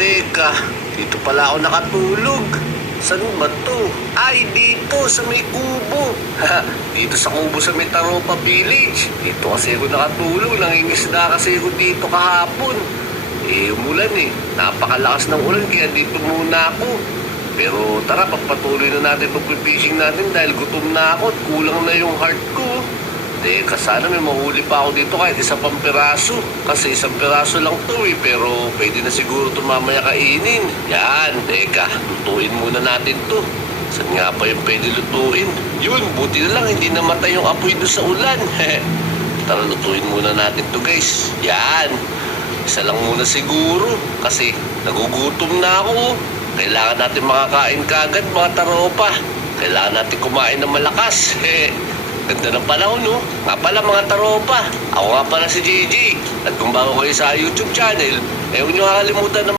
Teka, dito pala ako nakatulog. Saan ba to? Ay, dito sa may kubo. Dito sa kubo sa may Taropa Village. Dito kasi ako nakatulog. Nangingisda kasi ako dito kahapon. Umulan eh. Napakalakas ng ulan kaya dito muna ako. Pero tara, pagpatuloy na natin pag-fishing natin dahil gutom na ako at kulang na yung heart ko. Teka, sana may mahuli pa ako dito kahit isang piraso. Kasi isang piraso lang to eh, pero pwede na siguro ito mamaya kainin. Yan, teka, lutuin muna natin to. Saan nga pa yung pwede lutuin? Yun, buti na lang hindi namatay yung apoy doon sa ulan. Tara, lutuin muna natin to guys. Yan, isa lang muna siguro kasi nagugutom na ako. Kailangan natin makakain kagad mga taropa. Kailangan natin kumain ng malakas. Ganda ng panahon, no? Nga pala mga taropa, ako nga pala si JJ. At kung bago kayo sa YouTube channel, huwag niyo kakalimutan na